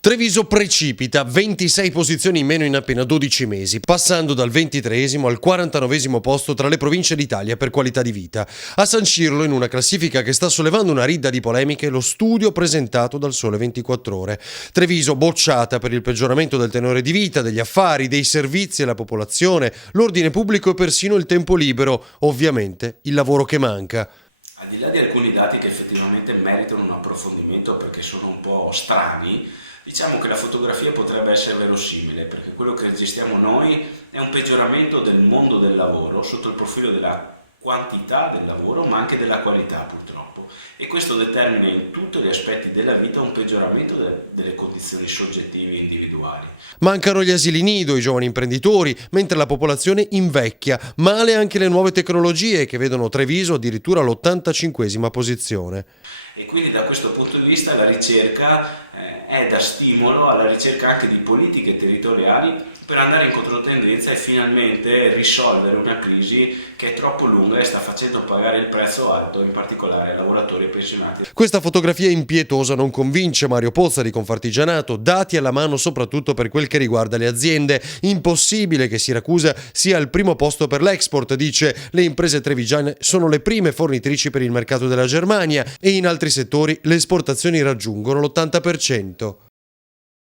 Treviso precipita, 26 posizioni in meno in appena 12 mesi, passando dal 23esimo al 49esimo posto tra le province d'Italia per qualità di vita. A sancirlo in una classifica che sta sollevando una ridda di polemiche lo studio presentato dal Sole 24 Ore. Treviso bocciata per il peggioramento del tenore di vita, degli affari, dei servizi alla popolazione, l'ordine pubblico e persino il tempo libero, ovviamente il lavoro che manca. Al di là di alcuni dati che effettivamente meritano un approfondimento perché sono un po' strani, diciamo che la fotografia potrebbe essere verosimile, perché quello che registriamo noi è un peggioramento del mondo del lavoro sotto il profilo della quantità del lavoro, ma anche della qualità purtroppo. E questo determina in tutti gli aspetti della vita un peggioramento delle condizioni soggettive individuali. Mancano gli asili nido, i giovani imprenditori, mentre la popolazione invecchia. Male anche le nuove tecnologie che vedono Treviso addirittura all'85esima posizione. E quindi da questo punto di vista la ricerca è da stimolo alla ricerca anche di politiche territoriali per andare in controtendenza e finalmente risolvere una crisi che è troppo lunga e sta facendo pagare il prezzo alto, in particolare ai lavoratori e pensionati. Questa fotografia impietosa non convince Mario Pozza di Confartigianato, dati alla mano soprattutto per quel che riguarda le aziende. Impossibile che Siracusa sia al primo posto per l'export, dice. Le imprese trevigiane sono le prime fornitrici per il mercato della Germania e in altri settori le esportazioni raggiungono l'80%.